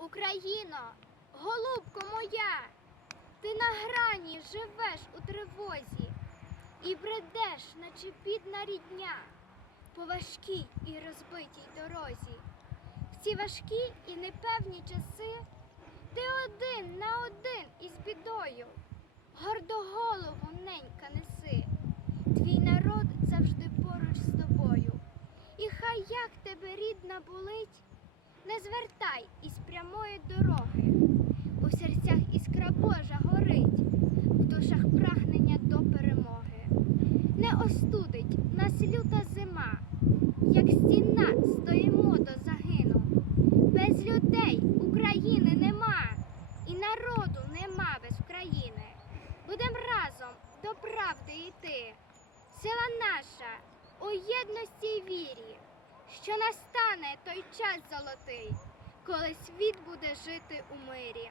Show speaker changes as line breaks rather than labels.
Україно, голубко моя, ти на грані живеш у тривозі і бредеш, наче бідна рідня, по важкій і розбитій дорозі. В ці важкі і непевні часи ти один на один із бідою, гордо голову ненька неси, твій народ завжди поруч з тобою. І хай як тебе рідна болить, не звертай із прямої дороги. У серцях іскра Божа горить, в душах прагнення до перемоги. Не остудить нас люта зима, як стіна стоїмо до загину. Без людей України нема, і народу нема без України. Будем разом до правди йти. Сила наша у єдності й вірі, що настане той час золотий, коли світ буде жити у мирі.